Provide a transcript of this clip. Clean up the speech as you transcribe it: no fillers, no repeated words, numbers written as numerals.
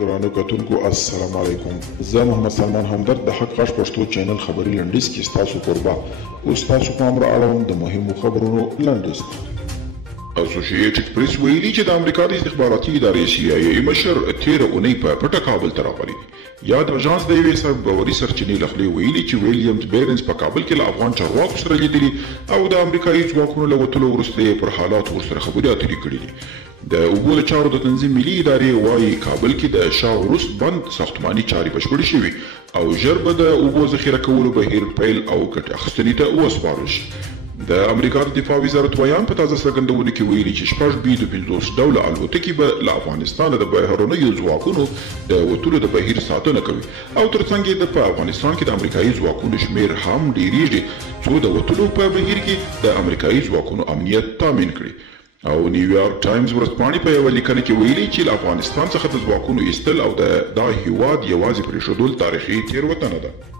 ګرانو کتونکو السلام علیکم. زه محمد سلمان همدرد د حق غږ پښتو چینل خبري لنډیز کې ستاسو قربا اوس تاسو پام را اړوم د مهمو خبرونو لنډیز. اسوسییټډ پریس ویلي چې د امریکا د استخباراتي ادارې CIA مشر تیره اونۍ په پټه کابل ته راغلی دی. یا د اژانس د یوې سربوري سرچینې له خولې ویلي چې ویلیامز بیرنز په کابل کې له افغان چارواکو سره لیدلي او د امریکایي ځواکونو له وتلو وروسته یې پر حالاتو ورسره خبرې اترې کړي دي. د اوبو د چارو د تنظیم ملي ادارې وایي کابل کې د شا وروست بند ساختماني چارې بشپړې شوي او ژر به د اوبو ذخیره کولو بهیر پیل او ګټې اخیستنې ته وسپارل شي. د امریکا د دفاع وزارت ویان په تازه څرګندونو کې ویلي چې شپږ B-50 ډوله الوتکې به له افغانستانه د بهرنیو ځواکونو د وتلو د بهیر ساتنه کوي او ترڅنګ یې په افغانستان کې د امریکایي ځواکونو شمیر هم ډیریږي څو د وتلو په بهیر کې د امریکایي ځواکونو امنیت تامین کړي. او نیویارک ټایمز ورځپاڼې په یوه لیکنه کې ویلي چې له افغانستان څخه د ځواکونو ایستل او د دا هیواد یوازې پرېښودل تاریخي تېروتنه ده.